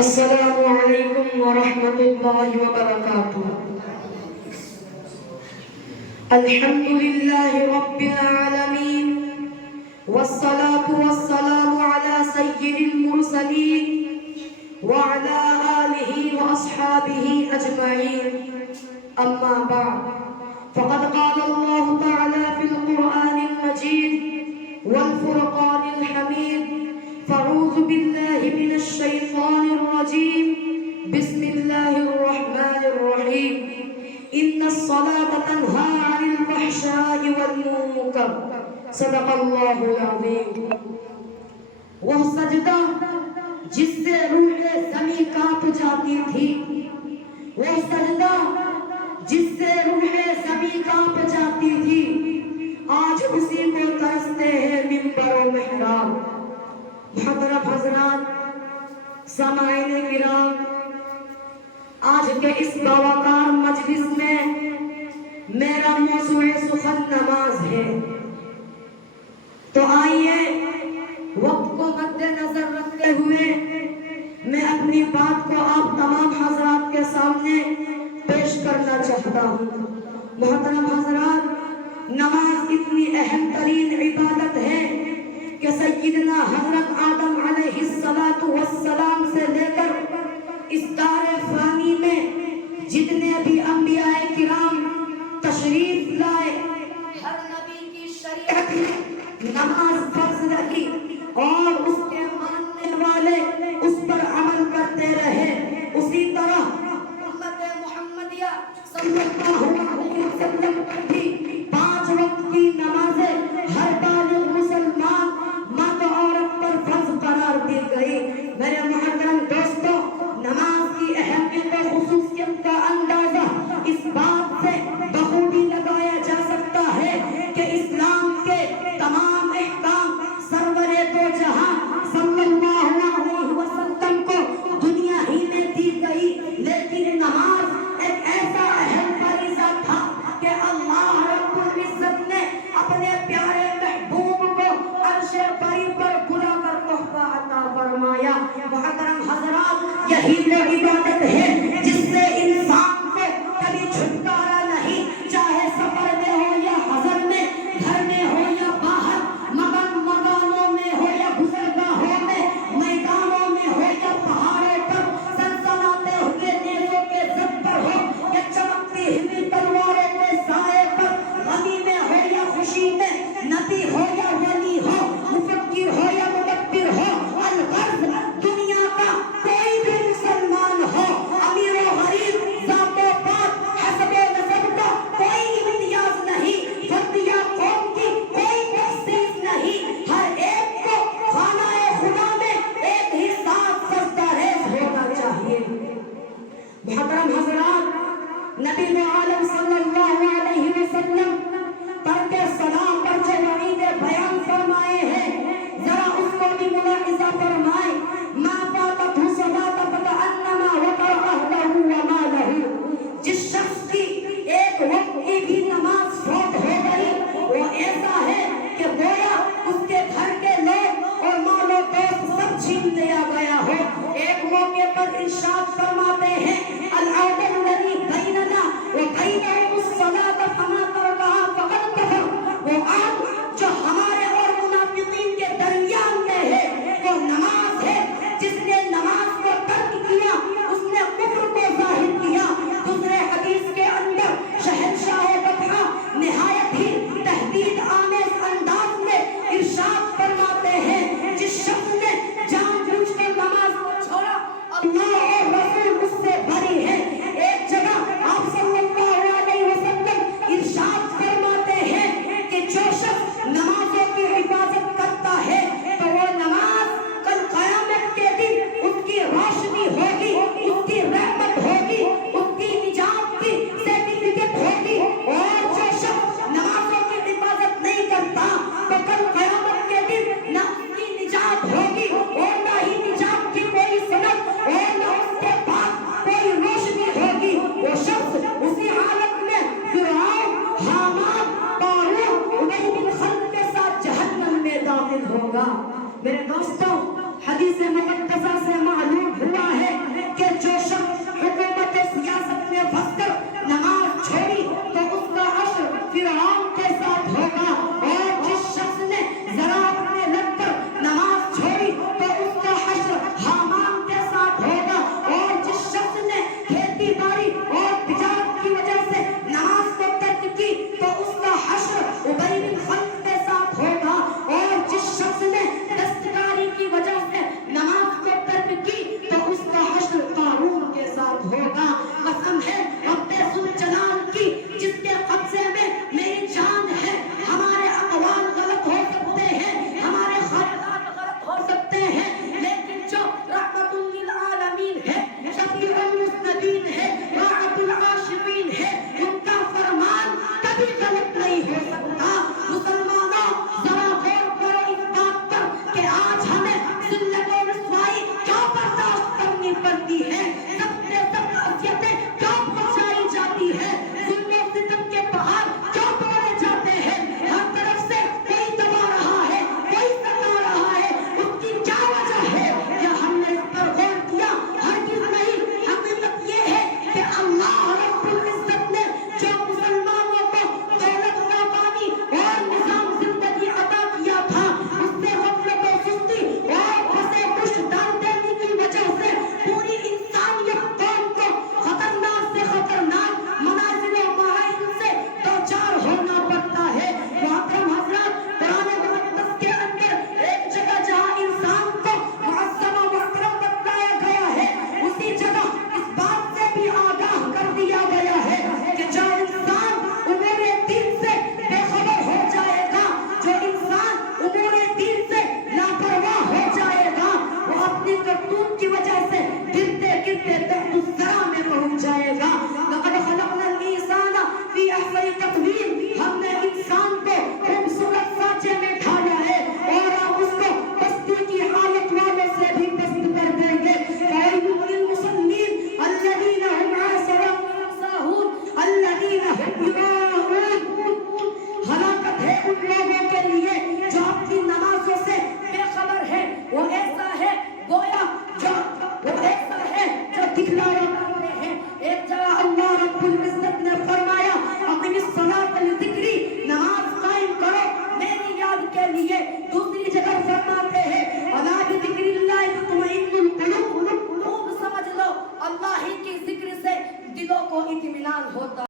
السلام علیکم ورحمۃ اللہ وبرکاتہ۔ الحمد للہ رب العالمین والصلاة والسلام علی سید المرسلین وعلی آلہ واصحابہ اجمعین، اما بعد فقد قال اللہ تعالی فی القرآن المجید والفرقان الحمید، فاعوذ باللہ من الشیطان الرجیم، بسم اللہ الرحمن الرحیم، ان الصلاة تنہی عن الفحشاء والمنکر، صدق اللہ العظیم۔ وہ سجدہ جس سے روح زمیں کانپ جاتی تھی، وہ سجدہ جس سے روح زمیں کانپ جاتی تھی، آج اسی کو ترستے ہیں منبر و محراب۔ محترم حضرات، سامعین کرام، آج کے اس باوقار مجلس میں میرا موضوع سخن نماز ہے، تو آئیے وقت کو مد نظر رکھتے ہوئے میں اپنی بات کو آپ تمام حضرات کے سامنے پیش کرنا چاہتا ہوں۔ محترم حضرات، نماز اتنی اہم ترین عبادت ہے کہ سیدنا حضرت آدم علیہ السلام سے لے کر اس دار فانی میں جتنے بھی انبیاء کرام تشریف لائے، ہر نبی کی شریعت میں نماز فرض رہی اور اس کے ماننے والے اس پر عمل کرتے رہے۔ اسی طرح امت محمدیہ صلی اللہ علیہ وسلم پر بھی 5 وقت کی نمازیں ہر بالغ مسلمان مرد و عورت پر فرض قرار دی گئی۔ میرے محترم دوستو، نماز کی اہمیت و خصوصیت کا اندازہ اس بات سے بخوبی لگایا جا سکتا ہے کہ اسلام کے تمام احکام سرور دو جہاں صلی اللہ علیہ وسلم کو دنیا ہی میں دی گئی، لیکن نماز ایک ایسا اہم فریضہ تھا کہ اللہ رب العزت نے اپنے پیارے محبوب کو عرش بری پر بلا کر تحفہ عطا فرمایا۔ محترم حضرات، یہی وہ عبادت ہے جس سے انسان کو کبھی چھٹکارا نہیں، چاہے سفر میں ہو یا حضر میں، گھر میں ہو یا باہر، مکانوں میں ہو یا گزرگاہوں میں، میدانوں میں ہو یا پہاڑوں پر، سلسلاتے ہوئے نیزوں کے زد پر ہو یا چمکتی ہوئی تلواروں کے سائے پر، غمی میں ہو یا خوشی میں، نبی ہو یا ولی ہو، مفکر ہو یا مدبر ہو، الغرض دنیا کا کوئی بھی مسلمان ہو، امیر و غریب، ذات و پات، حسب و نسب کا کوئی امتیاز نہیں، فرد یا قوم کی کوئی تخصیص نہیں، ہر ایک کو خانہ خدا میں ایک ہی ساتھ سجدہ ریز ہونا چاہیے۔ محترم حضرات، نبی عالم صلی اللہ علیہ وسلم ترک سلام پر جو وعید بیان فرمائے ہیں، ذرا اس کو بھی ملاحظہ فرمائیں۔ ما فاتتہ صلاۃ فکأنما وطر اہلہ ومالہ، جس شخص کی ایک وقت کی بھی نماز فوت ہو گئی، وہ ایسا ہے کہ گویا اس کے گھر کے لوگ اور مال و دوست سب چھین لیا گیا ہو۔ ایک موقع پر ارشاد فرماتے ہیں، العہد الذی بیننا وبینہم الصلاۃ فمن ترکہا فقد کفر، وہ عہد جو ہمارے اور منافقین کے درمیان میں ہے وہ نماز ہے، جس نے نماز کو ترک کیا اس نے کفر کو ظاہر کیا۔ دوسرے حدیث کے اندر شہنشاہ بطحہ نہایت ہی تہدید آمیز انداز میں ارشاد فرماتے ہیں، جس شخص نے جان بوجھ کر نماز کو چھوڑا، اللہ اور رسول اس سے بری ہے۔ ایک جگہ کرتی ہے، سب سے سب اذیتیں کیوں پہنچائی جاتی ہے، ظلم و ستم کے پہاڑ کیوں توڑے جاتے ہیں، ہر طرف سے کوئی دبا رہا ہے، کوئی ستا رہا ہے، اس کی کیا وجہ ہے؟ کیا ہم نے اس پر غور کیا؟ ہرگز نہیں۔ حقیقت یہ ہے کہ اللہ رب العزت نے جو مسلمانوں کو دولت فراوانی اور نظام زندگی عطا کیا تھا، اس سے غفلت و سستی اور پسے پشت ڈال دینے کی وجہ سے پوری انسانیت قوم کو خطرناک سے خطرناک منازل و مراحل سے دوچار ہونا پڑتا ہے۔ محترم حضرات، قرآن مقدس کے اندر ایک جگہ جہاں انسان کو معظم و محترم بتایا گیا ہے، اسی جگہ اس بات سے بھی آگاہ کر دیا گیا ہے کہ جو انسان امور دین سے بے خبر ہو جائے گا، جو انسان امور دین سے لاپرواہ ہو جائے گا، وہ اپنی کرتوت کی وجہ سے گرتے گرتے تحت الثرى میں پہنچ جائے گا۔ لقد خلقنا الانسان فی احسن تقویم، ہم نے انسان کو خوبصورت سانچے میں ڈھالا ہے اور ہم اس کو پستی کی حالت والوں سے بھی پست کر دیں گے۔ فَوَيْلٌ لِّلْمُصَلِّينَ الَّذِينَ هُمْ عَنِ صَلَاتِهِمْ سَاهُونَ الَّذِينَ هُمْ يُرَاءُونَ، ہلاکت ہے ان لوگوں کے لیے جو اپنی نمازوں سے بے خبر ہے، وہ ایسا ہے گویا وہ ایسا ہے جو دکھلاوا کرتے ہیں۔ ایک جگہ اللہ رب العزت نے فرمایا اقم الصلاۃ لذکری، نماز قائم کرو میری یاد کے لیے۔ دوسری جگہ فرماتے ہیں الا بذکر اللہ تطمئن القلوب، خوب سمجھ لو اللہ ہی کی ذکر سے دلوں کو اطمینان ہوتا